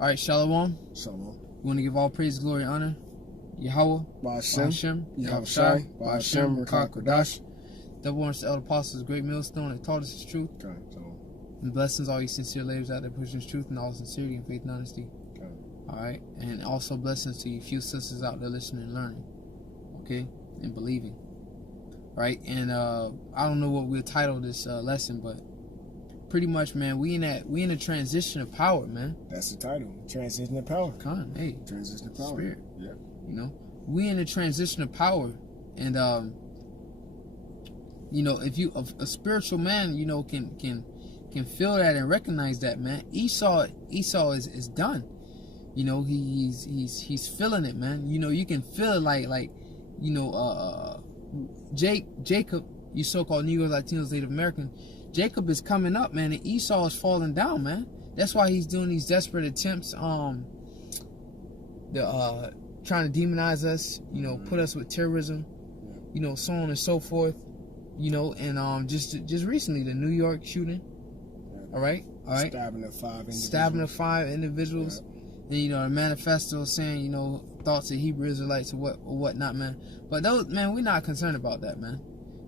All right, Shalom. Shalom. We want to give all praise, glory, and honor. YAHAWAH, YAHAWASHI, YAHAWASHI, YAHAWASHI, YAHAWAH. Double honors to Elder Apostles, great millstone that taught us the truth. Okay, so, And blessings all you sincere ladies out there pushing truth in all sincerity and faith and honesty. okay. All right, and also blessings to you few sisters out there listening and learning, okay, and believing. All right, and I don't know what we'll title this lesson, but pretty much, man, we in a transition of power, man. That's the title. Transition of power. Hey, Transition of power. Spirit. Yeah. You know, we in a transition of power, and you know, if you a spiritual man, you know, can feel that and recognize that, man. Esau is done. You know, he's feeling it, man. You know, you can feel it like you know, Jacob, you so-called Negroes, Latinos, Native American, Jacob is coming up, man, and Esau is falling down, man. That's why he's doing these desperate attempts, trying to demonize us, you know, put us with terrorism, you know, so on and so forth, you know, and just recently the New York shooting, all right, stabbing of 5 individuals, and you know, the manifesto saying, you know, thoughts of Hebrew Israelites or whatnot, man. But those, man, we're not concerned about that, man.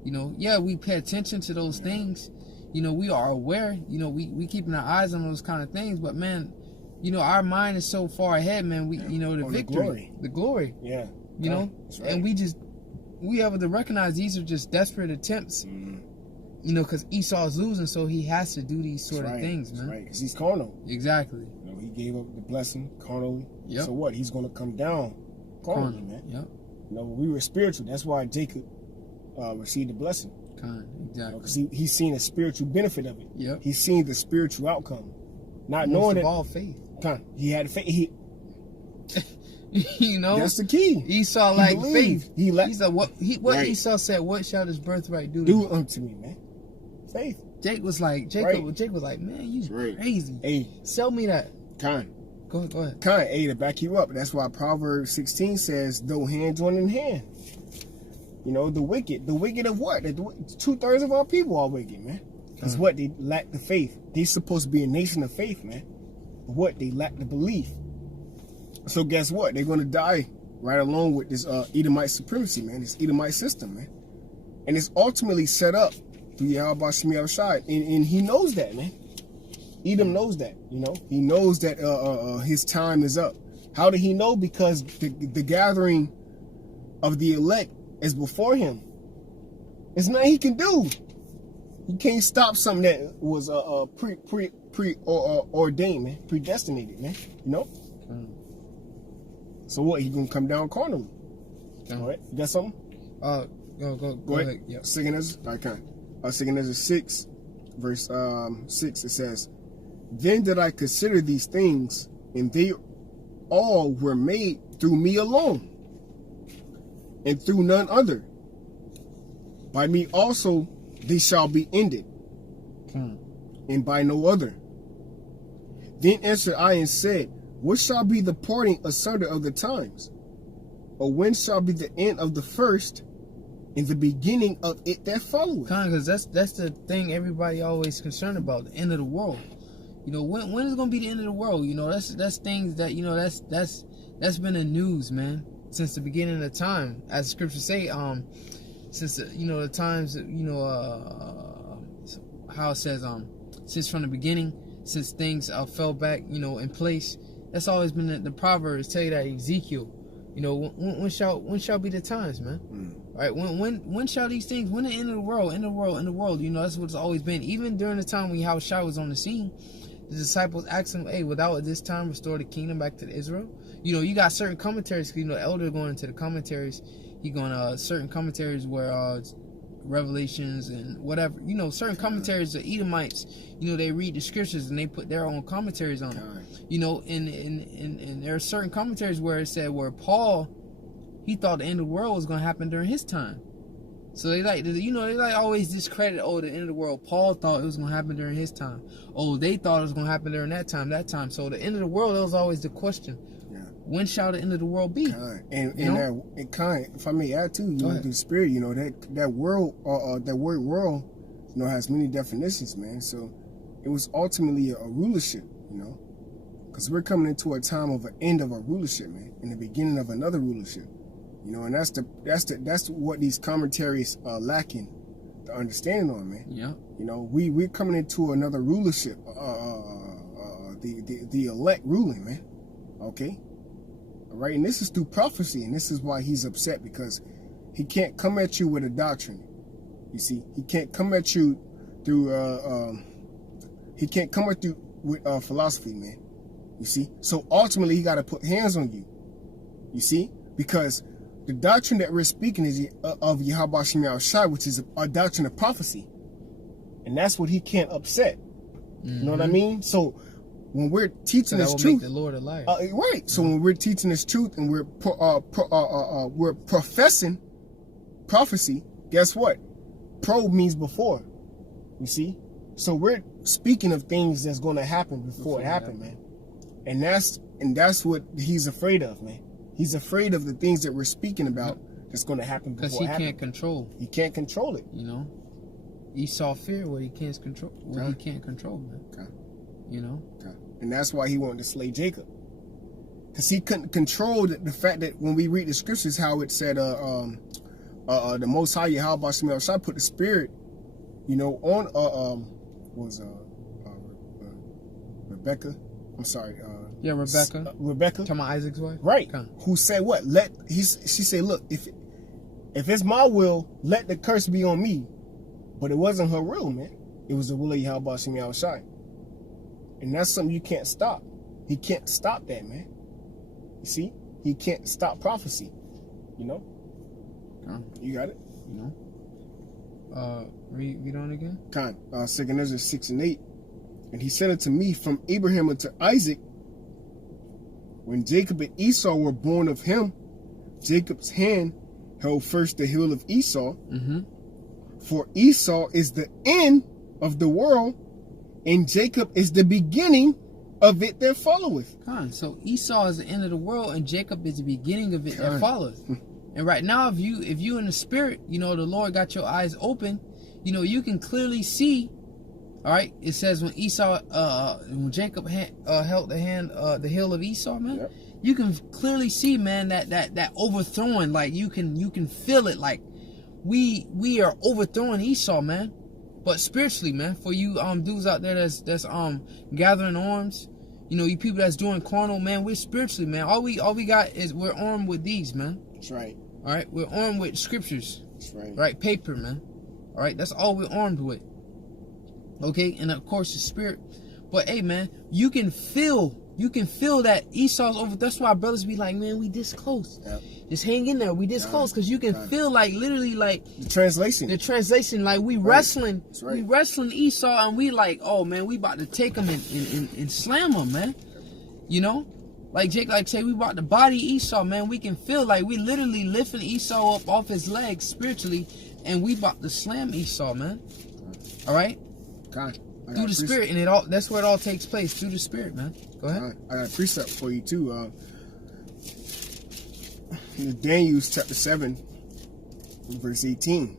You know, yeah, we pay attention to those things. You know, we are aware. You know, we keeping our eyes on those kind of things. But man, you know, our mind is so far ahead, man. We, you know, the victory, the glory. Yeah. You know, right. And we have to recognize these are just desperate attempts. You know, because Esau's losing, so he has to do these sort of things, man. Right, because he's carnal. Exactly. You know, he gave up the blessing carnally. Yep. So what? He's going to come down carnally, man. Yep. You know, we were spiritual. That's why Jacob received the blessing. Exactly. Because he's seen a spiritual benefit of it. Yep. He's seen the spiritual outcome. Not Most knowing of it. all faith. He had faith. You know, that's the key. Esau like faith. Esau, what right. Esau said, what shall this birthright do? Do unto me, man. Faith. Jacob was like, man, you crazy. Hey, sell me that. Go ahead. Hey, to back you up. That's why Proverbs 16 says, though hand join in hand. You know, the wicked of what? 2/3 of our people are wicked, man. Because what? They lack the faith. They're supposed to be a nation of faith, man. But what? They lack the belief. So guess what? They're going to die right along with this Edomite supremacy, man. This Edomite system, man. And it's ultimately set up through YAHAWASHI, and he knows that, man. Edom knows that, you know. He knows that his time is up. How did he know? Because the gathering of the elect is before him. There's nothing he can do. He can't stop something that was ordained, man, predestinated, man. You know. So what? He gonna come down carnally. All right. You got something? Go ahead. Yeah. Second Ezra 6, verse 6. It says, "Then did I consider these things, and they all were made through me alone, and through none other. By me also they shall be ended, and by no other. Then answered I and said, what shall be the parting asunder of the times? Or when shall be the end of the first, and the beginning of it that followeth?" Because that's the thing everybody always concerned about, the end of the world. You know, when is gonna be the end of the world? You know, that's things that, you know, that's been in news, man, since the beginning of the time. As the scriptures say, since you know the times, you know, how it says, since from the beginning, since things fell back, you know, in place. That's always been the Proverbs tell you that. Ezekiel, you know, when shall be the times, man? Right? When shall these things? When the end of the world? End of the world. You know, that's what it's always been. Even during the time when YAHAWASHI was on the scene, the disciples asked him, "Hey, without at this time restore the kingdom back to Israel?" You know, you got certain commentaries. You know, Elder going into the commentaries. He going certain commentaries where Revelations and whatever, you know, certain commentaries, the Edomites, you know, they read the scriptures and they put their own commentaries on it. You know, and there are certain commentaries where it said where Paul, he thought the end of the world was going to happen during his time. So they like, you know, they like always discredit, the end of the world. Paul thought it was going to happen during his time. They thought it was going to happen during that time. So the end of the world, that was always the question. When shall the end of the world be? If I may add too, you know, the spirit, you know, that world, that word world, you know, has many definitions, man. So it was ultimately a rulership, you know. Because we're coming into a time of an end of a rulership, man, and the beginning of another rulership. You know, and that's what these commentaries are lacking the understanding on, man. Yeah. You know, we're coming into another rulership, the elect ruling, man. Okay. All right, and this is through prophecy, and this is why he's upset, because he can't come at you with a doctrine. You see, he can't come at you through with philosophy, man. You see, so ultimately he got to put hands on you. You see, because the doctrine that we're speaking is of YAHAWASHI, which is a doctrine of prophecy, and that's what he can't upset. You know what I mean? So when we're teaching this truth, make the Lord a liar. Right. So when we're teaching this truth and we're professing prophecy, guess what? Pro means before. You see? So we're speaking of things that's going to happen before it happens, man. And that's what he's afraid of, man. He's afraid of the things that we're speaking about that's going to happen before it happens. Because he can't control. He can't control it. You know? Esau fear what he can't control. What he can't control, man. Okay. You know? Okay. And that's why he wanted to slay Jacob. Because he couldn't control the fact that when we read the scriptures, how it said the Most High YAHAWASHI put the spirit, you know, on Rebecca. I'm sorry. Yeah, Rebecca. Rebecca. Talking about Isaac's wife? Right. Who said what? She said, look, if it's my will, let the curse be on me. But it wasn't her will, man. It was the will of YAHAWASHI. And that's something you can't stop. He can't stop that, man. You see? He can't stop prophecy. You know? You got it? You know? Read on again? 2nd Ezra 6 and 8. And he said unto me, from Abraham unto Isaac, when Jacob and Esau were born of him, Jacob's hand held first the heel of Esau. For Esau is the end of the world, and Jacob is the beginning of it that followeth. So Esau is the end of the world, and Jacob is the beginning of it that followeth. And right now, if you in the spirit, you know, the Lord got your eyes open, you know, you can clearly see. All right, it says when Jacob held the heel of Esau, man, you can clearly see, man, that overthrowing, like you can feel it, like we are overthrowing Esau, man. But spiritually, man, for you dudes out there that's gathering arms, you know, you people that's doing carnal, man, we're spiritually, man. All we got is we're armed with these, man. That's right. All right, we're armed with scriptures. That's right. Right, paper, man. All right, that's all we're armed with. Okay, and of course the spirit. But hey, man, you can feel that Esau's over. That's why brothers be like, man, we this close. Just hang in there. We this close, because you can feel like literally like the translation, like we wrestling. Right. We wrestling Esau, and we like, oh man, we about to take him and slam him, man. You know, like Jake say, we about to body Esau, man. We can feel like we literally lifting Esau up off his legs spiritually, and we about to slam Esau, man. All right. Through the spirit, and that's where it all takes place, through the spirit, man. Go ahead. I got a precept for you too. In Daniel chapter 7, verse 18,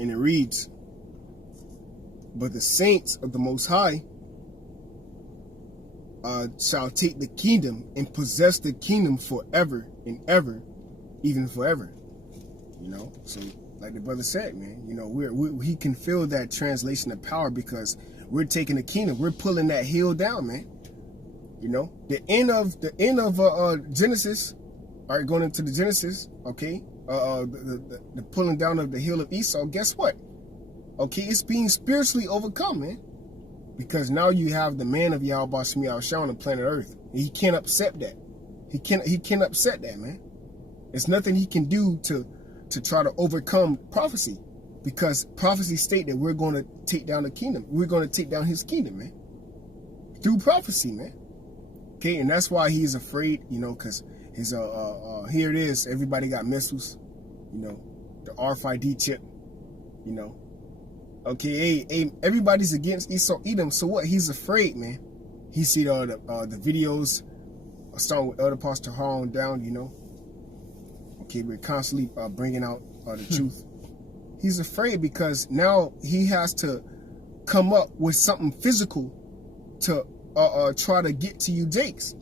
and it reads, "But the saints of the Most High shall take the kingdom and possess the kingdom forever and ever, even forever." You know, so like the brother said, man, you know, he can feel that translation of power, because we're taking the kingdom, we're pulling that hill down, man. You know, the end of Genesis. All right, going into the Genesis, okay, the pulling down of the hill of Esau. Guess what? Okay, it's being spiritually overcome, man, because now you have the man of YAHAWASHI on the planet Earth. He can't upset that. He can't upset that, man. There's nothing he can do to try to overcome prophecy, because prophecy state that we're going to take down the kingdom. We're going to take down his kingdom, man, through prophecy, man. Okay, and that's why he's afraid, you know, because his here it is. Everybody got missiles, you know, the RFID chip, you know. Okay, hey, everybody's against Esau Edom. So what? He's afraid, man. He see the videos, starting with Elder Pastor Hall down, you know. Okay, we're constantly bringing out the truth. He's afraid because now he has to come up with something physical to try to get to you Jakes.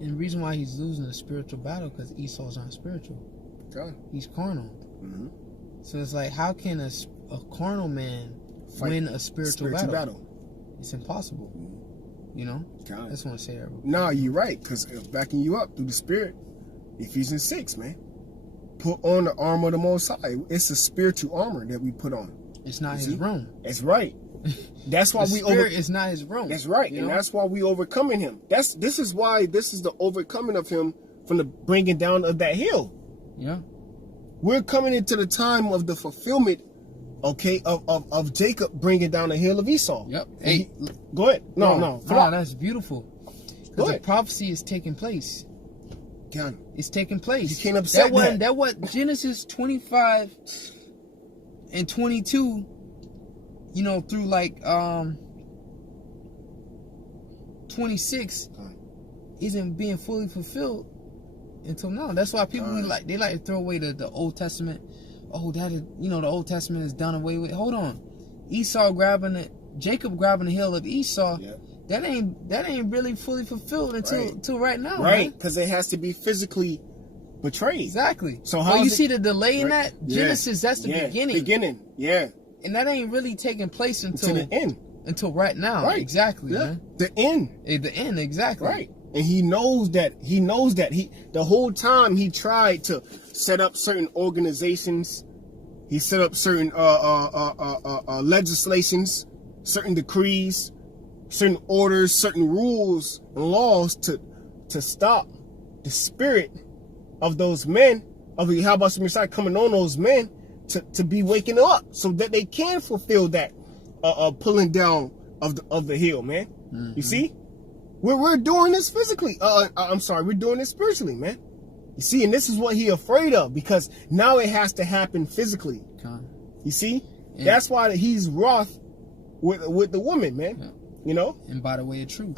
And the reason why he's losing the spiritual battle because Esau's not spiritual. He's carnal. So it's like, how can a carnal man win a spiritual battle? It's impossible. You know? I just want to say that. No, you're right, because backing you up through the Spirit, Ephesians 6, man. Put on the armor of the Most High. It's a spiritual armor that we put on. It's not his room. That's right. That's why Spirit is not his room. That's right, and that's why we overcoming him. This is why this is the overcoming of him from the bringing down of that hill. Yeah, we're coming into the time of the fulfillment, okay, of Jacob bringing down the hill of Esau. Yep. Hey, go ahead. No, that's beautiful. Because the prophecy is taking place. It's taking place. You can't upset that. That what Genesis 25 and 22. You know, through like 26 isn't being fully fulfilled until now. That's why people like to throw away the Old Testament. Oh, that is, the Old Testament is done away with. Hold on, Jacob grabbing the hill of Esau. Yeah. That ain't really fully fulfilled until right now. Right, because it has to be physically betrayed. Exactly. So how you see the delay in that Genesis? That's the beginning. Yeah. And that ain't really taking place until the end. Until right now. Right. Exactly, man. The end. The end, exactly. Right. And he knows that the whole time he tried to set up certain organizations, he set up certain legislations, certain decrees, certain orders, certain rules and laws to stop the spirit of those men, of the YAHAWASHI coming on those men, to be waking up so that they can fulfill that pulling down of the hill, man. You see, we're doing this physically. I'm sorry, we're doing this spiritually, man. You see, and this is what he afraid of, because now it has to happen physically. You see, that's why he's wroth with the woman, man. And by the way of truth.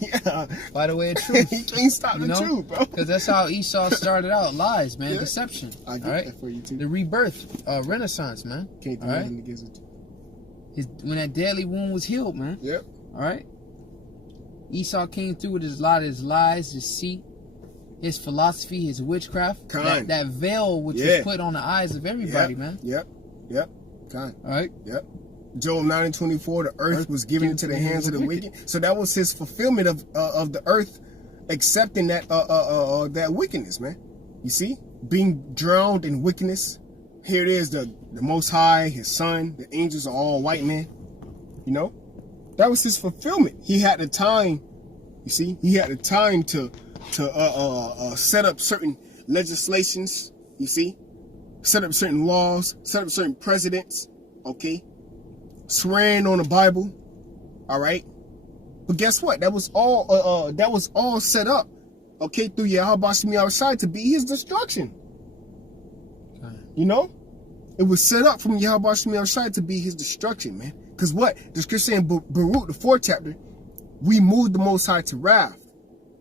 Yeah. By the way of truth. He can't stop the truth, bro. Because that's how Esau started out. Lies, man. Deception. I get that for you, too. The rebirth. Renaissance, man. Can't do nothing against it. When that deadly wound was healed, man. Yep. All right? Esau came through with his lies, deceit, his philosophy, his witchcraft. That veil which was put on the eyes of everybody, man. Yep. All right? Yep. Job 9:24, the earth was given into the hands of the wicked. So that was his fulfillment of the earth accepting that wickedness, man. You see, being drowned in wickedness. Here it is, the Most High, his son, the angels are all white men. That was his fulfillment. He had the time. You see, he had the time to set up certain legislations. You see, set up certain laws, set up certain presidents. Okay. Swearing on the Bible, all right, but guess what? That was all set up, okay, through YAHAWASHI to be his destruction. It was set up from YAHAWASHI to be his destruction, man. Because what the scripture saying, Baruch, the 4th chapter, we moved the Most High to wrath.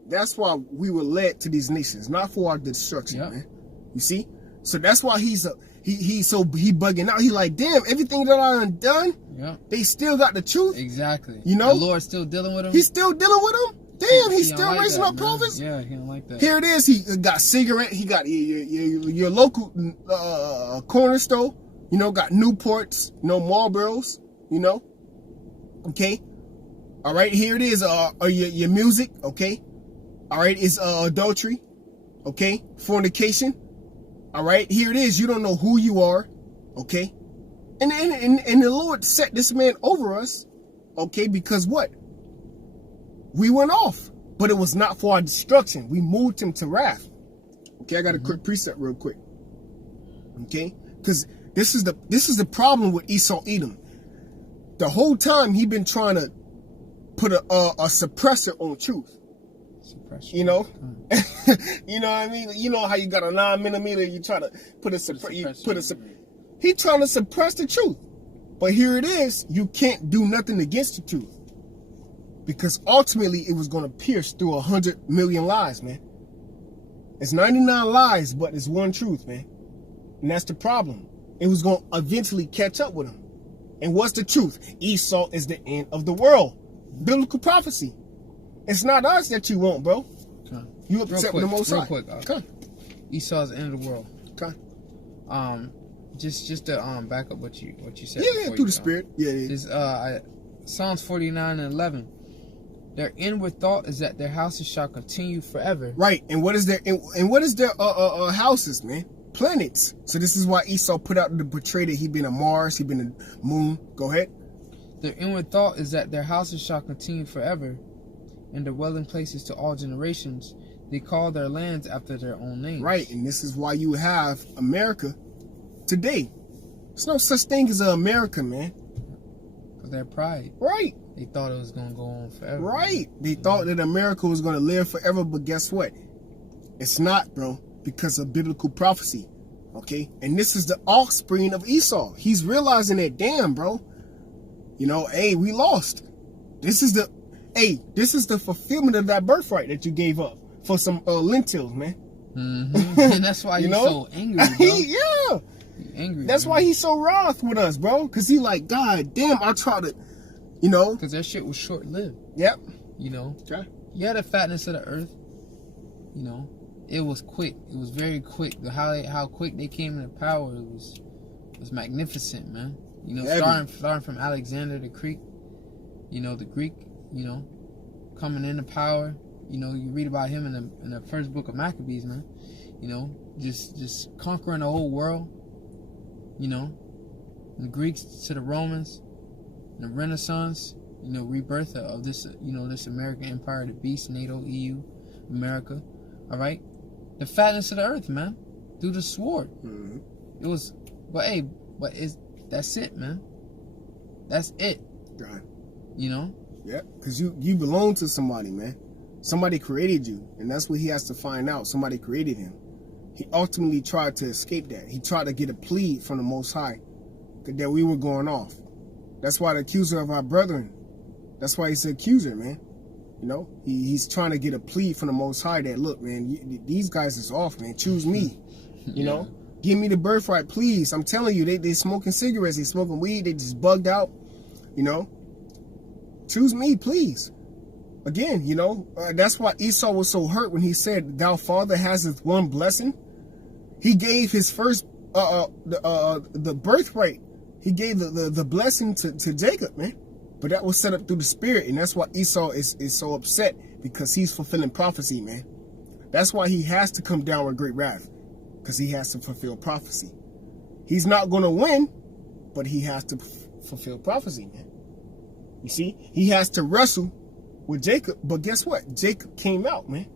That's why we were led to these nations, not for our destruction, man. You see, so that's why he bugging out. He like, damn, everything that I done, they still got the truth. Exactly. The Lord's still dealing with him. He's still dealing with them. Damn, he's still raising up prophets. Yeah, he don't like that. Here it is. He got cigarette. He got your local corner store. Got Newports. Marlboros. Okay. All right. Here it is. Your music. Okay. All right. It's adultery. Okay. Fornication. All right, here it is. You don't know who you are, okay? And the Lord set this man over us, okay? Because what? We went off, but it was not for our destruction. We moved him to wrath. Okay, I got a quick precept real quick. Okay, because this is the problem with Esau Edom. The whole time he been trying to put a suppressor on truth. You know what I mean? You know how you got a 9mm, you try to put he trying to suppress the truth. But here it is, you can't do nothing against the truth. Because ultimately it was going to pierce through 100 million lies, man. It's 99 lies, but it's one truth, man. And that's the problem. It was going to eventually catch up with him. And what's the truth? Esau is the end of the world. Biblical prophecy. It's not us that you want, bro. Come. You upset with the Most High. Real quick. Come. Esau's the end of the world. Come. Just to back up what you said. Yeah, through the Spirit. Yeah. Is Psalms 49 and 11. Their inward thought is that their houses shall continue forever. Right. And what is their houses, man? Planets. So this is why Esau put out the portray that he been a Mars, he been a moon. Go ahead. Their inward thought is that their houses shall continue forever, and their dwelling places to all generations. They call their lands after their own names. Right. And this is why you have America today. There's no such thing as America, man. Because their pride. Right. They thought it was going to go on forever. Right. They thought that America was going to live forever, but guess what? It's not, bro, because of biblical prophecy. Okay? And this is the offspring of Esau. He's realizing that, damn, bro. You know, hey, we lost. This is the fulfillment of that birthright that you gave up for some lentils, man. Mm-hmm. And that's why he's so angry, bro. Yeah. He's angry. That's why he's so wroth with us, bro. Because he like, God damn, I tried to, you know. Because that shit was short-lived. Yep. You know. Okay. Yeah, the fatness of the earth. You know. It was quick. It was very quick. How quick they came into power, it was magnificent, man. You know, starting from Alexander the Greek, you know, the Greek, you know, coming into power. You know, you read about him in the first book of Maccabees, man. You know, just conquering the whole world. You know, the Greeks to the Romans, the Renaissance. You know, rebirth of this, you know, this American empire, the beast, NATO, EU, America. All right, the fatness of the earth, man, through the sword. Mm-hmm. It was, that's it, man. That's it. God. You know? Yeah, because you belong to somebody, man. Somebody created you, and that's what he has to find out. Somebody created him. He ultimately tried to escape that. He tried to get a plea from the Most High that we were going off. That's why the accuser of our brethren, that's why he's the accuser, man. You know? He's trying to get a plea from the Most High that, look, man, these guys is off, man. Choose me. You know? Give me the birthright, please. I'm telling you, they smoking cigarettes, they smoking weed, they just bugged out. You know? Choose me, please. Again, you know, that's why Esau was so hurt when he said, "Thou father hast one blessing." He gave his first, the birthright. He gave the blessing to Jacob, man. But that was set up through the Spirit, and that's why Esau is so upset, because he's fulfilling prophecy, man. That's why he has to come down with great wrath, because he has to fulfill prophecy. He's not going to win, but he has to fulfill prophecy, man. You see, he has to wrestle with Jacob, but guess what? Jacob came out, man.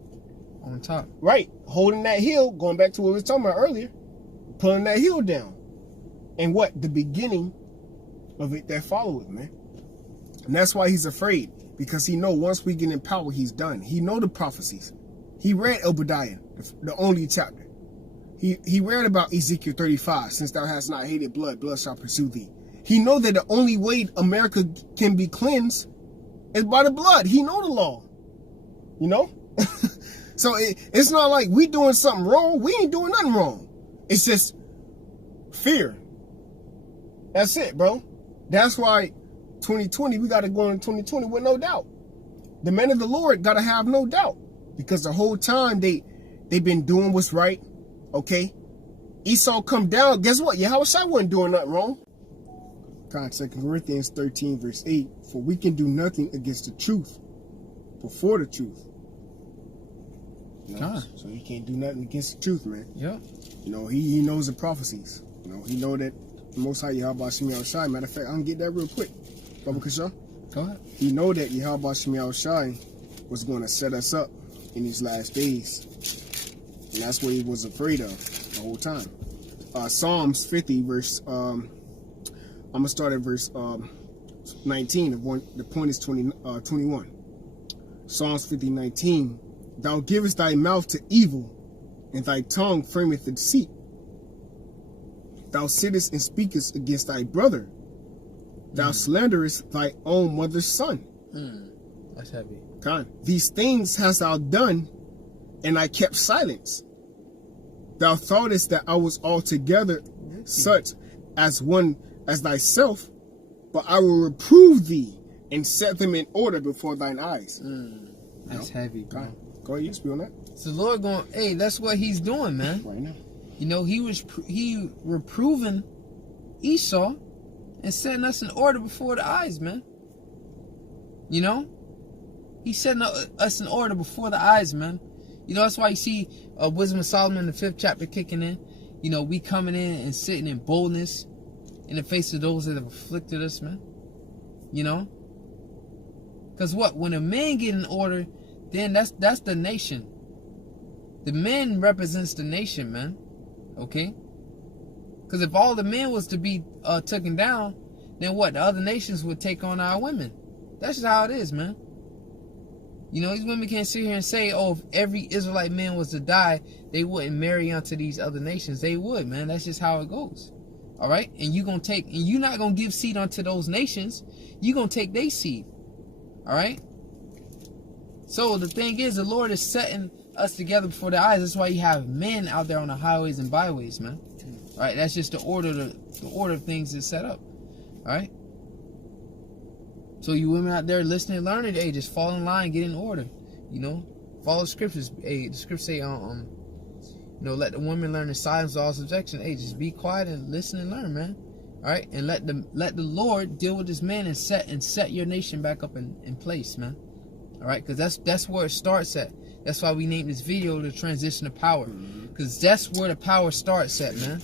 On top. Right. Holding that hill, going back to what we were talking about earlier, pulling that hill down. And what? The beginning of it that followed, man. And that's why he's afraid, because he know once we get in power, he's done. He know the prophecies. He read Obadiah, the only chapter. He read about Ezekiel 35, since thou hast not hated blood, blood shall pursue thee. He know that the only way America can be cleansed is by the blood. He know the law. You know? So it's not like we doing something wrong. We ain't doing nothing wrong. It's just fear. That's it, bro. That's why 2020, we got to go in 2020 with no doubt. The men of the Lord got to have no doubt, because the whole time they've been doing what's right. Okay? Esau come down. Guess what? YAHAWASHI wasn't doing nothing wrong. God, 2 Corinthians 13 verse 8. For we can do nothing against the truth, but for the truth. You know? So he can't do nothing against the truth, man. Yeah. You know, he knows the prophecies. You know, he know that the Most High YAHAWASHI. Matter of fact, I can get that real quick. Brother Kashaw. Go ahead. He know that YAHAWASHI was going to set us up in these last days. And that's what he was afraid of the whole time. Psalms 50 verse, I'm going to start at verse 19. The point is 21. Psalms 50:19. Thou givest thy mouth to evil, and thy tongue frameth deceit. Thou sittest and speakest against thy brother. Thou slanderest thy own mother's son. That's heavy. God, these things hast thou done, and I kept silence. Thou thoughtest that I was altogether such as one as thyself, but I will reprove thee and set them in order before thine eyes. That's heavy, bro. Go ahead, you speak on that. So the Lord going, hey, that's what he's doing, man. Right now. You know, he reproving Esau and setting us in order before the eyes, man. You know? He's setting us in order before the eyes, man. You know, that's why you see Wisdom of Solomon, the 5th chapter, kicking in. You know, we coming in and sitting in boldness in the face of those that have afflicted us, man. You know? Because what? When a man get in order, then that's the nation. The men represents the nation, man. Okay? Because if all the men was to be taken down, then what? The other nations would take on our women. That's just how it is, man. You know, these women can't sit here and say, oh, if every Israelite man was to die, they wouldn't marry unto these other nations. They would, man. That's just how it goes. All right? And you're not going to give seed unto those nations. You're going to take their seed. All right? So the thing is, the Lord is setting us together before the eyes. That's why you have men out there on the highways and byways, man. All right? That's just the order of things is set up. All right? So you women out there listening and learning, hey, just fall in line, get in order. You know, follow the scriptures. Hey, the scriptures say, you know, let the women learn in silence with all subjection. Hey, just be quiet and listen and learn, man. All right, and let the Lord deal with this man and set your nation back up in place, man. All right, because that's where it starts at. That's why we named this video the transition of power, because that's where the power starts at, man.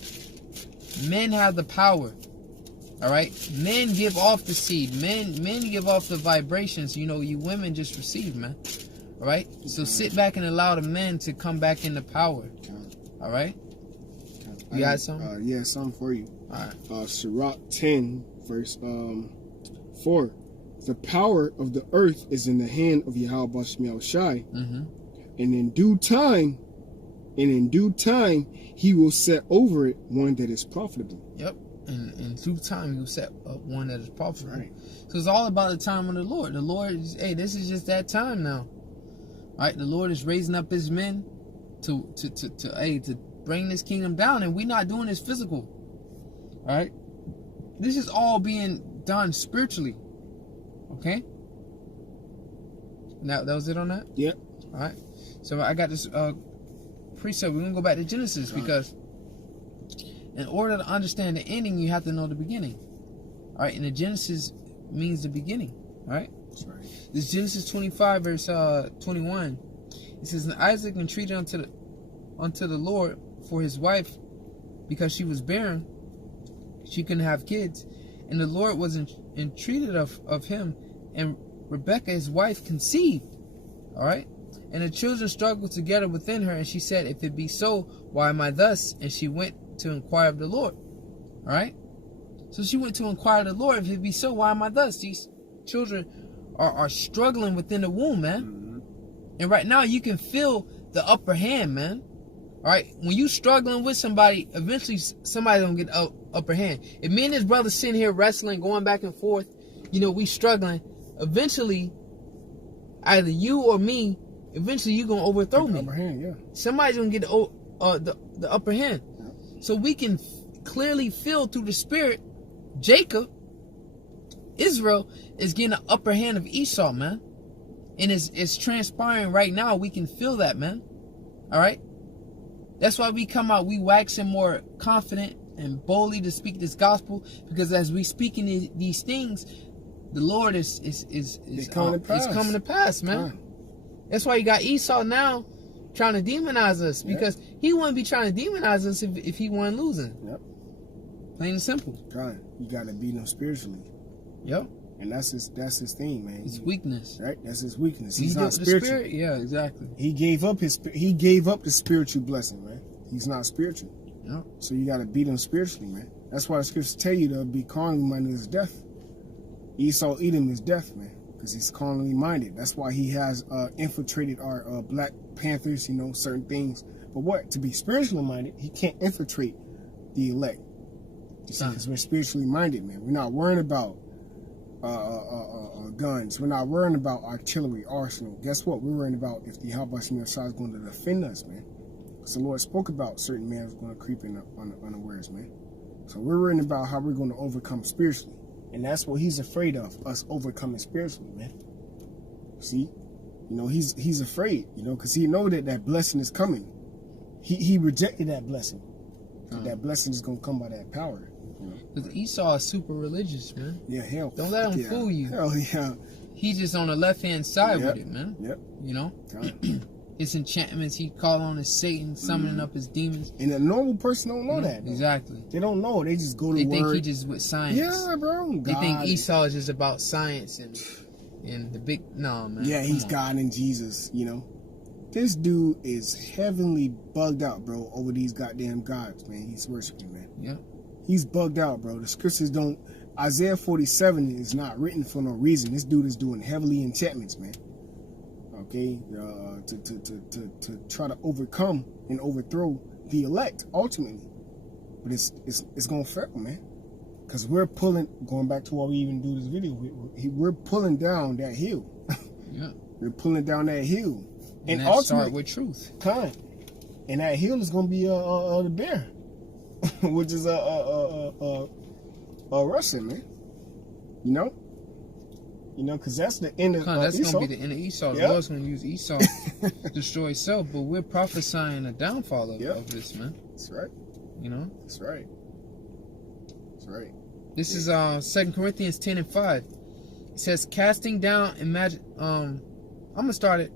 Men have the power. All right, men give off the seed. Men give off the vibrations. You know, you women just receive, man. All right, so sit back and allow the men to come back into power. All right, you got something? Yeah, something for you. All right. Sirach 10, verse 4. The power of the earth is in the hand of YAHAWASHI, and in due time, he will set over it one that is profitable. Yep. And through time, you set up one that is profitable. Right. So it's all about the time of the Lord. The Lord is, hey, this is just that time now. All right, the Lord is raising up His men to bring this kingdom down, and we're not doing this physical. All right, this is all being done spiritually. Okay. Now that was it on that. Yep. All right. So I got this precept. We're gonna go back to Genesis because in order to understand the ending, you have to know the beginning. All right, and the Genesis means the beginning. All right. That's right. This Genesis 25 verse 21. It says, "And Isaac entreated unto the Lord for his wife, because she was barren, she couldn't have kids, and the Lord was entreated of him, and Rebekah his wife conceived." All right. "And the children struggled together within her, and she said, If it be so, why am I thus? And she went to inquire of the Lord." All right. So she went to inquire of the Lord. If it be so, why am I thus? These children are struggling within the womb, man. And right now you can feel the upper hand, man. All right. When you struggling with somebody, eventually somebody's gonna get upper hand. If me and this brother sitting here wrestling, going back and forth, you know, we struggling. Eventually, either you or me, eventually you're gonna overthrow me. Upper hand, yeah. Somebody's gonna get the upper hand. So we can clearly feel through the spirit, Jacob, Israel, is getting the upper hand of Esau, man. And it's transpiring right now. We can feel that, man. All right? That's why we come out, we waxing more confident and boldly to speak this gospel, because as we speak in these things, the Lord is coming to pass, man. That's why you got Esau now trying to demonize us, because he wouldn't be trying to demonize us if he wasn't losing. Yep. Plain and simple. God, you got to beat him spiritually. Yep. And that's his thing, man. His weakness. Right? That's his weakness. He's not spiritual. Yeah, exactly. He gave up the spiritual blessing, man. He's not spiritual. Yep. So you got to beat him spiritually, man. That's why the scriptures tell you to be carnally minded is death. Esau Edom is death, man, because he's carnally minded. That's why he has infiltrated our Black Panthers, you know, certain things. But what? To be spiritually minded, he can't infiltrate the elect. You see, because we're spiritually minded, man. We're not worrying about guns. We're not worrying about artillery, arsenal. Guess what? We're worrying about if the YAHAWASHI is going to defend us, man. Because the Lord spoke about certain men who's going to creep in unawares, man. So we're worrying about how we're going to overcome spiritually. And that's what he's afraid of, us overcoming spiritually, man. See? You know, he's afraid, you know, because he know that blessing is coming. He rejected that blessing. That blessing is going to come by that power. Because Esau is super religious, man. Yeah, hell. Don't let him fool you. Hell yeah. He's just on the left-hand side with it, man. Yep. You know? His enchantments, he call on his Satan, summoning up his demons. And a normal person don't know that. Though. Exactly. They don't know. They just go to They word. think he just with science. Yeah, bro. God. They think Esau is just about science and the big... No, man. Yeah, he's God and Jesus, you know. This dude is heavenly bugged out, bro, over these goddamn gods, man. He's worshiping, man. Yeah. He's bugged out, bro. The scriptures don't... Isaiah 47 is not written for no reason. This dude is doing heavily enchantments, man. Okay? To try to overcome and overthrow the elect, ultimately. But it's going to fail, man. Because we're pulling... Going back to why we even do this video, we're pulling down that hill. Yeah. We're pulling down that hill. And that start with truth. And that hill is going to be the bear, which is Russia, man. You know, because that's the end of that's Esau. going to be the end of Esau. The Lord's going to use Esau to destroy self, but we're prophesying a downfall of this, man. That's right. You know. That's right. That's right. This is 2 Corinthians 10:5. It says, casting down imagine. I'm gonna start at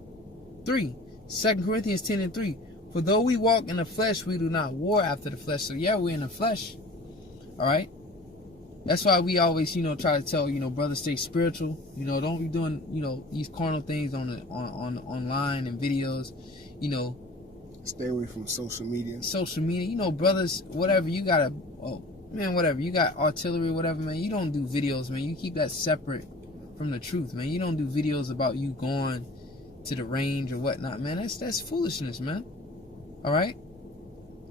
3. 2 Corinthians 10:3. For though we walk in the flesh, we do not war after the flesh. So yeah, we're in the flesh. All right. That's why we always, try to tell, brothers, stay spiritual. Don't be doing, these carnal things on online and videos. Stay away from social media. Social media, brothers, whatever you got whatever you got, artillery, whatever, man. You don't do videos, man. You keep that separate from the truth, man. You don't do videos about you going to the range or whatnot, man. That's foolishness, man. All right.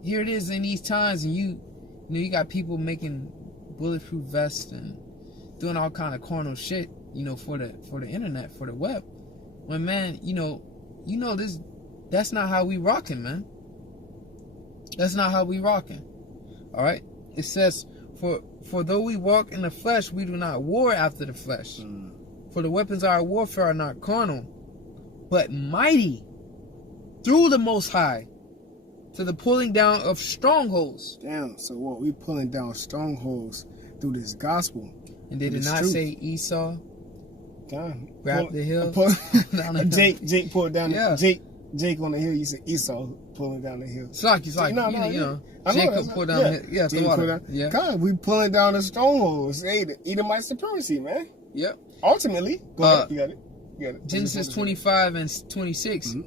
Here it is in these times, and you got people making bulletproof vests and doing all kind of carnal shit, for the internet, for the web. When, man, this, that's not how we rocking, man. That's not how we rocking. All right. It says, for though we walk in the flesh, we do not war after the flesh. For the weapons of our warfare are not carnal, but mighty through the Most High to the pulling down of strongholds. Damn. So what? We pulling down strongholds through this gospel. And they did not say Esau. Grab the hill. Jake pulled down. Yeah. Jake on the hill. You said Esau pulling down the hill. It's like Jacob pulled down the hill. Yeah, the water. Yeah. God, we pulling down the strongholds. Hey, the Edomite supremacy, man. Yep. Ultimately, go ahead. You got it. Genesis 25 and 26. Mm-hmm.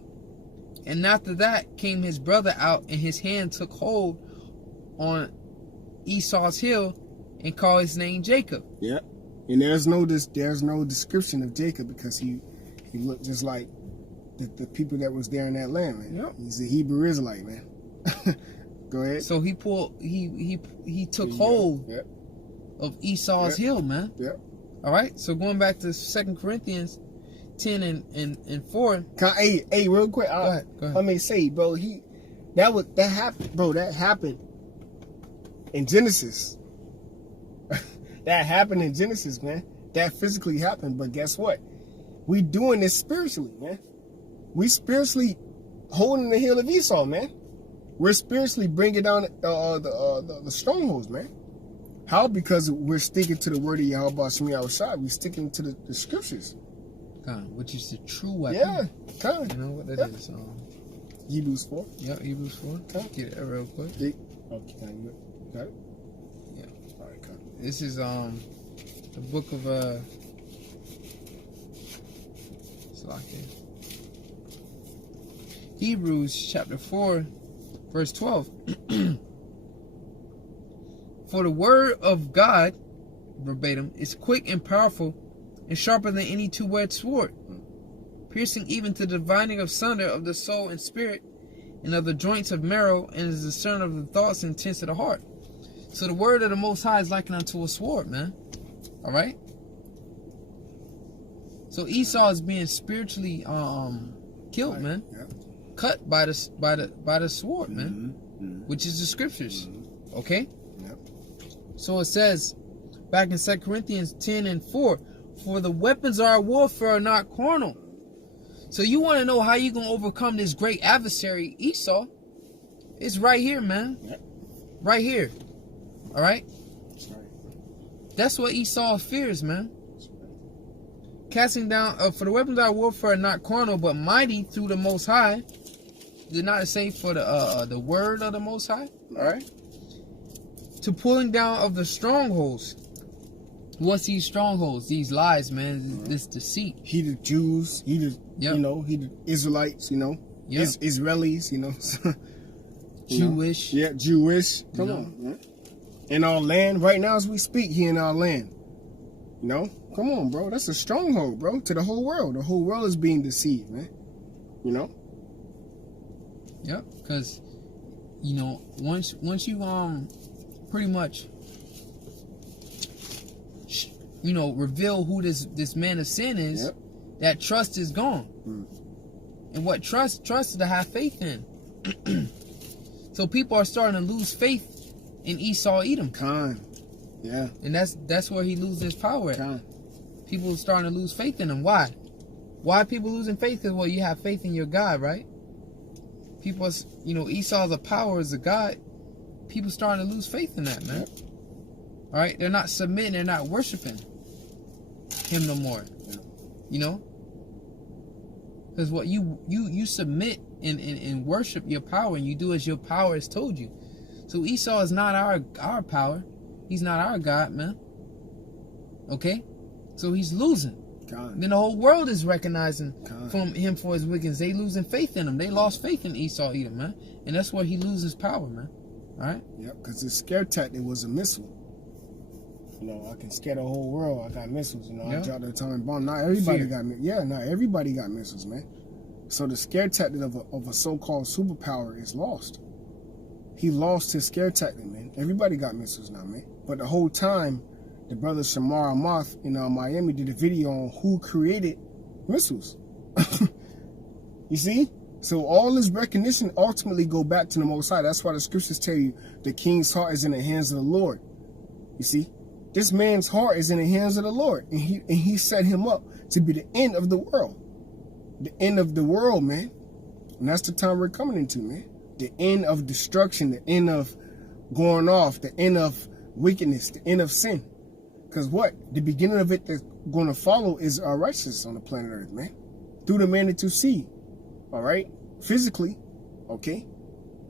And after that came his brother out, and his hand took hold on Esau's heel and called his name Jacob. Yeah. And there's no description of Jacob because he looked just like the people that was there in that land, man. Yep. He's a Hebrew Israelite, man. Go ahead. So he took hold of Esau's heel, man. Yep. All right. So going back to 2 Corinthians 10 and 4. Hey, real quick. Go ahead. Let me say, bro, that happened, bro. That happened in Genesis. That happened in Genesis, man. That physically happened, but guess what? We doing this spiritually, man. We spiritually holding the heel of Esau, man. We're spiritually bringing down the strongholds, man. How? Because we're sticking to the word of YAHAWASHI. We're sticking to the scriptures. Which is the true weapon. Yeah, You know what that is? Hebrews 4. Yeah, Hebrews 4. Get it real quick. Okay, got it? Yeah. All right, come. This is the book of Hebrews chapter 4, verse 12. For the word of God, verbatim, is quick and powerful and sharper than any two-edged sword, piercing even to the dividing asunder of the soul and spirit and of the joints of marrow, and is discerner of the thoughts and intents of the heart. So the word of the Most High is likened unto a sword, man. All right. So Esau is being spiritually killed, man. Yeah. Cut by the sword, man, which is the scriptures. Okay. Yep. So it says back in 2 Corinthians 10 and 4, for the weapons of our warfare are not carnal. So you want to know how you going to overcome this great adversary, Esau? It's right here, man. Yep. Right here. All right? That's right. That's what Esau fears, man. Casting down, for the weapons of our warfare are not carnal, but mighty through the Most High. Did not say for the word of the Most High? All right? To pulling down of the strongholds. What's these strongholds? These lies, man. This deceit. He the Jews. He the you know. He the Israelites. You know. Yep. Israelis. You know. Jewish. Yeah, Jewish. Come on, man. In our land right now as we speak, he in our land. You know. Come on, bro. That's a stronghold, bro. To the whole world. The whole world is being deceived, man. You know. Yep. Because you know once you pretty much, you know, reveal who this man of sin is, yep. That trust is gone. And what trust is to have faith in. So people are starting to lose faith in Esau Edom. Yeah. And that's where he loses his power at. People are starting to lose faith in him. Why? Why are people losing faith? Because, well, you have faith in your God, right? People, you know, Esau's a power as a God. People starting to lose faith in that, man. Yep. All right? They're not submitting. They're not worshiping him no more. Yep. You know? Because what you submit and worship your power, and you do as your power has told you. So Esau is not our power. He's not our God, man. Okay? So he's losing. Then the whole world is recognizing from him for his wickedness. They losing faith in him. They lost faith in Esau Edom, man. And that's where he loses power, man. All right? Yep, because his scare tactic was a missile. You know, I can scare the whole world. I got missiles, you know. Yep. I dropped the atomic bomb. Not everybody got missiles. Yeah, not everybody got missiles, man. So the scare tactic of a so-called superpower is lost. He lost his scare tactic, man. Everybody got missiles now, man. But the whole time, the brother Shamar Amath in Miami did a video on who created missiles. You see? So all this recognition ultimately go back to the Most High. That's why the scriptures tell you the king's heart is in the hands of the Lord. You see? This man's heart is in the hands of the Lord. And he set him up to be the end of the world. The end of the world, man. And that's the time we're coming into, man. The end of destruction, the end of going off, the end of wickedness, the end of sin. Because what? The beginning of it that's going to follow is our righteousness on the planet Earth, man. Through the man that you see. All right? Physically. Okay?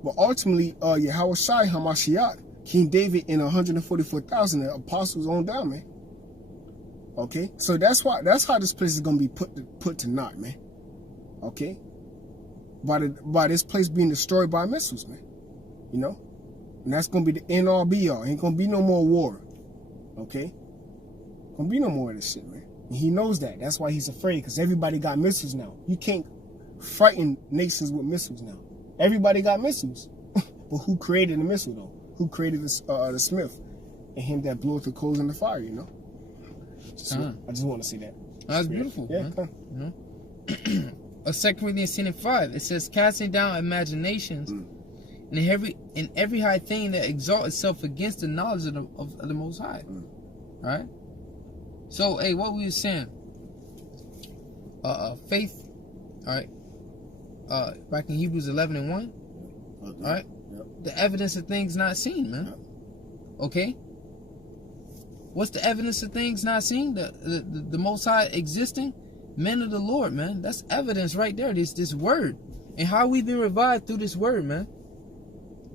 But ultimately, YAHAWASHI, HaMashiach, King David and 144,000 the apostles on down, man. Okay? So that's how this place is going to be put to naught, man. Okay? By this place being destroyed by missiles, man. You know? And that's going to be the end all be all. Ain't going to be no more war. Okay? Gonna be no more of this shit, man. And he knows that. That's why he's afraid, because everybody got missiles now. You can't frighten nations with missiles now. Everybody got missiles. But who created the missile, though? Who created the Smith? And him that blew up the coals in the fire, you know? I just want to see that. That's beautiful. Yeah, man. You know? 2 Corinthians 10:5, it says, casting down imaginations and every high thing that exalts itself against the knowledge of the Most High. All right? So, hey, what we were saying, faith, all right, back in Hebrews 11:1, all right, the evidence of things not seen, man. Okay, what's the evidence of things not seen? The Most High existing, men of the Lord, man. That's evidence right there. This word, and how we've been revived through this word, man.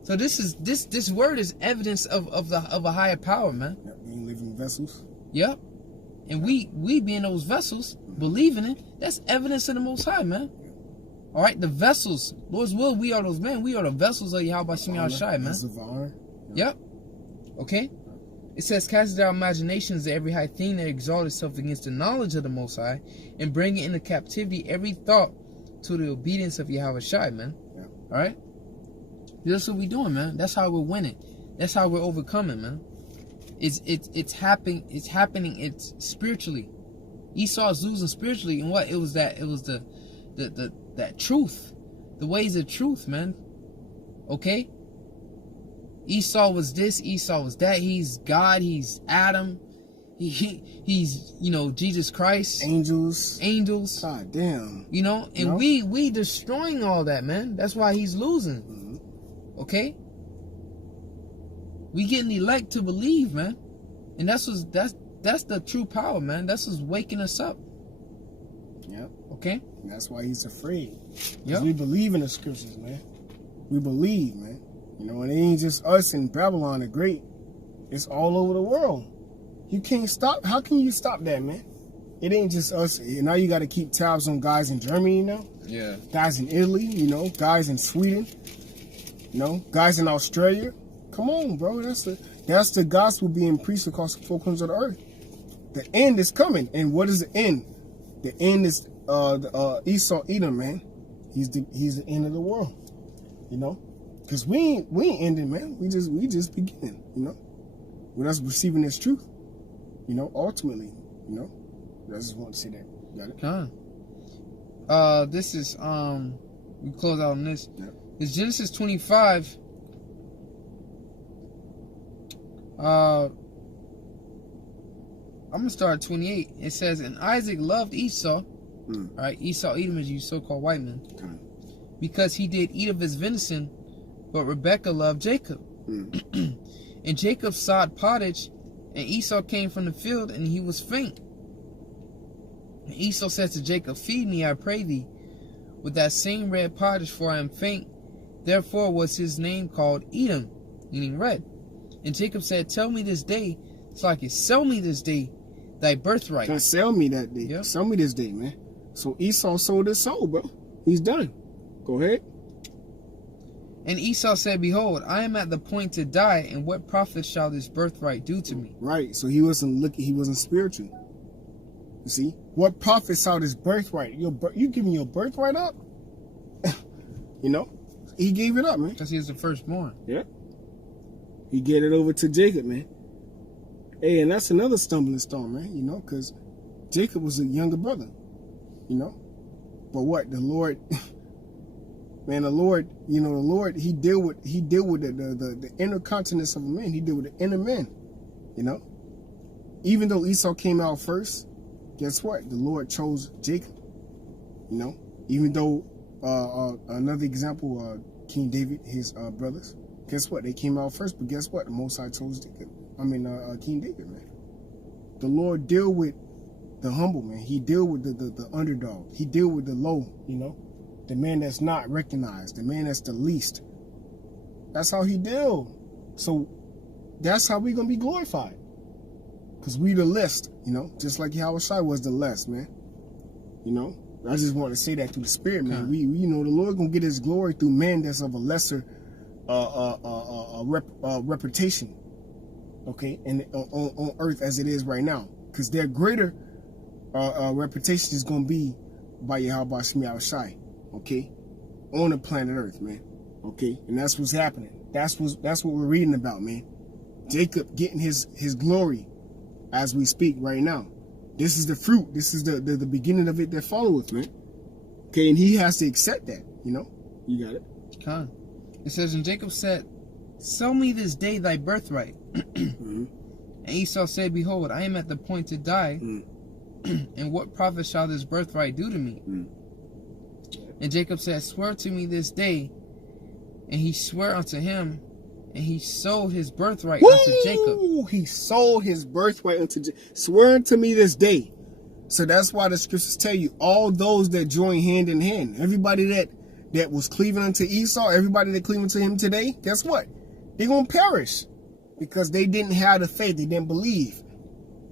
So this word is evidence of a higher power, man. Being living vessels. Yep. And we being those vessels, believing it, that's evidence of the Most High, man. All right, the vessels, Lord's will, we are those men. We are the vessels of YAHAWASHI, man. Yep. Okay. It says, cast down imaginations of every high thing that exalts itself against the knowledge of the Most High, and bring it into captivity every thought to the obedience of YAHAWASHI, man. Yeah. All right. That's what we're doing, man. That's how we're winning. That's how we're overcoming, man. It's happening. It's spiritually. Esau's losing spiritually, and what it was that truth, the ways of truth, man. Okay. Esau was this. Esau was that. He's God. He's Adam. he's, you know, Jesus Christ, angels. God damn. You know, and we destroying all that, man. That's why he's losing. Mm-hmm. Okay, we getting elect to believe, man, and that's the true power, man. That's what's waking us up. Yep. Okay. And that's why he's afraid. Yep. We believe in the scriptures, man. We believe, man. You know, and it ain't just us in Babylon the Great. It's all over the world. You can't stop. How can you stop that, man? It ain't just us. Now you got to keep tabs on guys in Germany now. Yeah. Guys in Italy, you know. Guys in Sweden. You know. Guys in Australia. Come on, bro. That's the gospel being preached across the four corners of the earth. The end is coming. And what is the end? The end is Esau Edom, man. He's the end of the world. You know? Because we ain't ending, man. We just beginning, you know? With us receiving this truth. You know, ultimately, you know? I just want to say that. Got it? This is we close out on this. Yep. It's Genesis 25. I'm gonna start at 28. It says, and Isaac loved Esau, right? Esau Edom is you so-called white men, because he did eat of his venison, but Rebekah loved Jacob. And Jacob sought pottage, and Esau came from the field, and he was faint. And Esau said to Jacob, feed me, I pray thee, with that same red pottage, for I am faint. Therefore was his name called Edom, meaning red. And Jacob said, tell me this day, so I can sell me this day thy birthright. Can sell me that day. Yep. Sell me this day, man. So Esau sold his soul, bro. He's done. Go ahead. And Esau said, behold, I am at the point to die, and what profit shall this birthright do to me? Right. So he wasn't looking. He wasn't spiritual. You see, what profit shall this birthright? You giving your birthright up? You know, he gave it up, man. Because he was the firstborn. Yeah. He gave it over to Jacob, man. Hey, and that's another stumbling stone, man. You know, because Jacob was a younger brother. You know, but what the Lord. Man, the Lord, you know, the Lord, he deal with the inner continence of a man. He deal with the inner man, you know. Even though Esau came out first, guess what? The Lord chose Jacob, you know. Even though, another example, King David, his brothers, guess what? They came out first, but guess what? The Most High chose Jacob. King David, man. The Lord deal with the humble, man. He deal with the underdog. He deal with the low, you know. The man that's not recognized, the man that's the least. That's how he deal. So that's how we gonna be glorified. Because we the least, you know, just like YAHAWASHI was the less, man. You know, I just want to say that through the spirit, man. We you know, the Lord gonna get his glory through men that's of a lesser reputation, okay, and on earth as it is right now. Because their greater reputation is gonna be by YAHAWASHI. Okay, on the planet Earth, man. Okay, and that's what's happening. That's what we're reading about, man. Jacob getting his glory as we speak right now. This is the fruit. This is the beginning of it that followeth, man. Okay, and he has to accept that. You know, you got it. It says, and Jacob said, sell me this day thy birthright. And Esau said, behold, I am at the point to die, and what profit shall this birthright do to me? And Jacob said, swear to me this day. And he swore unto him, and he sold his birthright unto Jacob. He sold his birthright unto Jacob. Swear unto me this day. So that's why the scriptures tell you, all those that join hand in hand, everybody that was cleaving unto Esau, everybody that cleaving to him today, guess what? They're going to perish. Because they didn't have the faith. They didn't believe.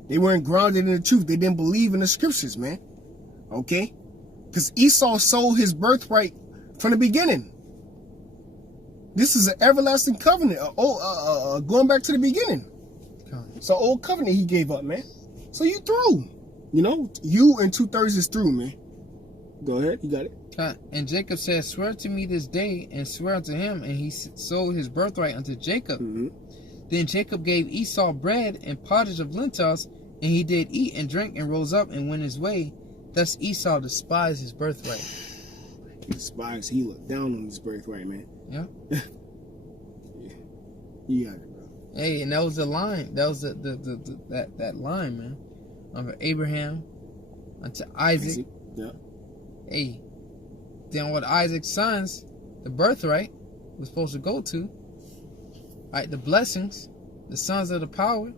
They weren't grounded in the truth. They didn't believe in the scriptures, man. Okay? Because Esau sold his birthright from the beginning. This is an everlasting covenant. Going back to the beginning. It's an old covenant he gave up, man. So you through. You know, you and 2/3 is through, man. Go ahead, you got it. And Jacob said, swear to me this day, and swear unto him, and he sold his birthright unto Jacob. Then Jacob gave Esau bread and pottage of lentils, and he did eat and drink and rose up and went his way. Thus Esau despised his birthright. He looked down on his birthright, man. Yeah. You got it, bro. Hey, and that was the line. That was that line, man. Of Abraham unto Isaac. Yeah. Hey, then what Isaac's sons, the birthright, was supposed to go to. Right, the blessings, the sons of the power,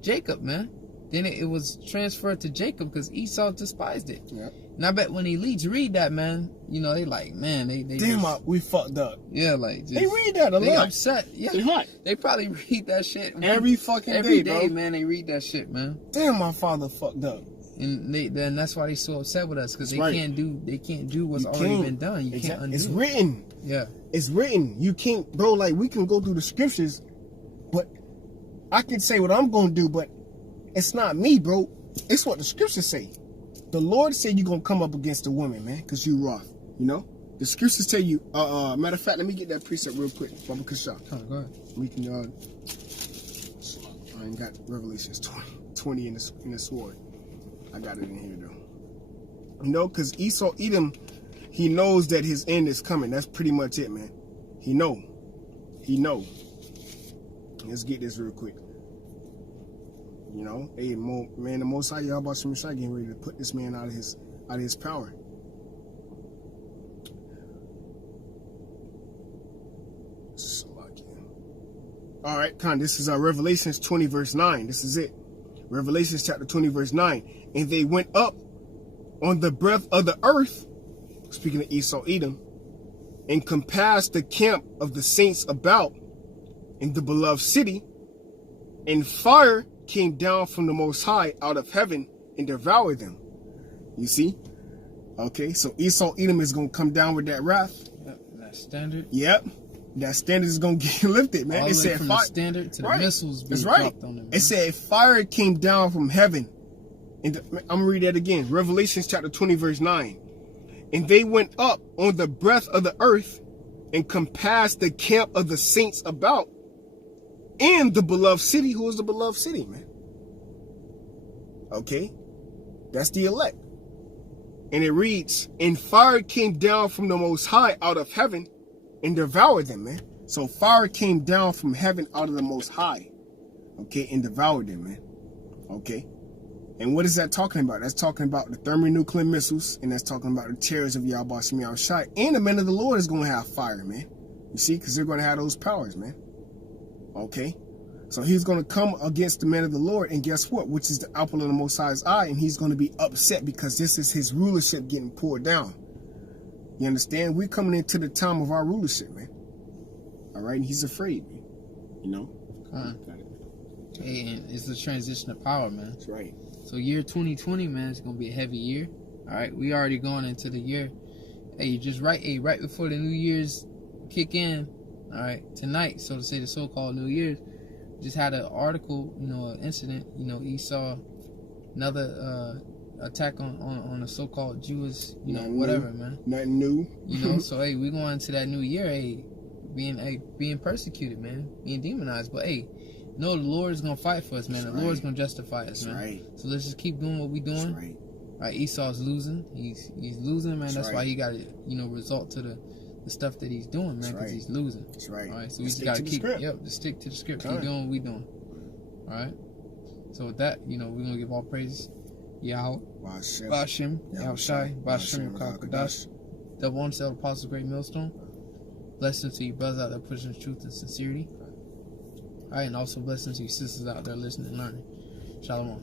Jacob, man. Then it was transferred to Jacob because Esau despised it. Yeah. And I bet when elites read that, man, you know, they like, man, they damn, just, we fucked up. yeah, like just, They read that a they lot. upset. Yeah, They hot. they probably read that shit Every fucking every day, day, bro. man. They read that shit, man. Damn, my father fucked up. And then that's why they so upset with us because they right. can't do what's already been done. You can't undo. It's written. Yeah, it's written. You can't, bro. Like, we can go through the scriptures, but I can say what I'm gonna do, but it's not me, bro. It's what the scriptures say. The Lord said you're gonna come up against a woman, man, because you rough. You know? The scriptures tell you, matter of fact, let me get that precept real quick. Baba Kasha. oh, go ahead. We can, I ain't got Revelations 20 in the sword. I got it in here, though. You know, because Esau, Edom, he knows that his end is coming. That's pretty much it, man. He know. Let's get this real quick. You know, hey, man, the Most High YAHAWASHI getting ready to put this man out of his power. All right, this is Revelations 20 verse 9. This is it. Revelations chapter 20 verse 9. And they went up on the breadth of the earth, speaking of Esau, Edom, and compassed the camp of the saints about in the beloved city, and fire came down from the Most High out of heaven and devoured them. You see? Okay, so Esau, Edom is going to come down with that wrath. Yep, that standard. Yep. That standard is going to get lifted, man. All It the way said from fire. the standard to the Right. missiles being That's right. dropped on them. It said fire came down from heaven. And I'm going to read that again. Revelation chapter 20 verse 9. And they went up on the breadth of the earth and compassed the camp of the saints about in the beloved city. Who is the beloved city, man? Okay. That's the elect. And it reads, and fire came down from the Most High out of heaven and devoured them, man. So fire came down from heaven out of the Most High. Okay, and devoured them, man. Okay. And what is that talking about? That's talking about the thermonuclear missiles, and that's talking about the chariots of YAHAWASHI. And the men of the Lord is going to have fire, man. You see, because they're going to have those powers, man. Okay. So he's going to come against the men of the Lord, and guess what? Which is the apple of the Most High's eye, and he's going to be upset because this is his rulership getting poured down. You understand? We're coming into the time of our rulership, man. All right? And he's afraid, man. You know? Hey, and it's the transition of power, man. That's right. So year 2020, man, it's going to be a heavy year. All right? We already going into the year. Hey, just right before the New Year's kick in, all right, tonight, so to say, the so-called New Year's, just had an article, you know, an incident, you know, Esau, another attack on the so-called Jewish, you know, whatever, man. Nothing new. You know, so, hey, we going into that new year, hey, being persecuted, man, being demonized. But, hey, no, the Lord is going to fight for us, man. That's the Lord is going to justify us, man. Right. So let's just keep doing what we're doing. That's right. Right, Esau's losing. He's losing, man. That's right. why he got to, you know, resort to the stuff that he's doing, man, because he's losing. That's right. All right, so we just got to keep, just stick to the script. Keep doing what we doing. All right. So with that, you know, we're going to give all praises. Yahweh, Bashem, Yahushai, Bashem, Kadash, double on the Apostles, Great Millstone. Blessings to you brothers out there pushing truth and sincerity. All right, and also blessings to you sisters out there listening and learning. Shalom.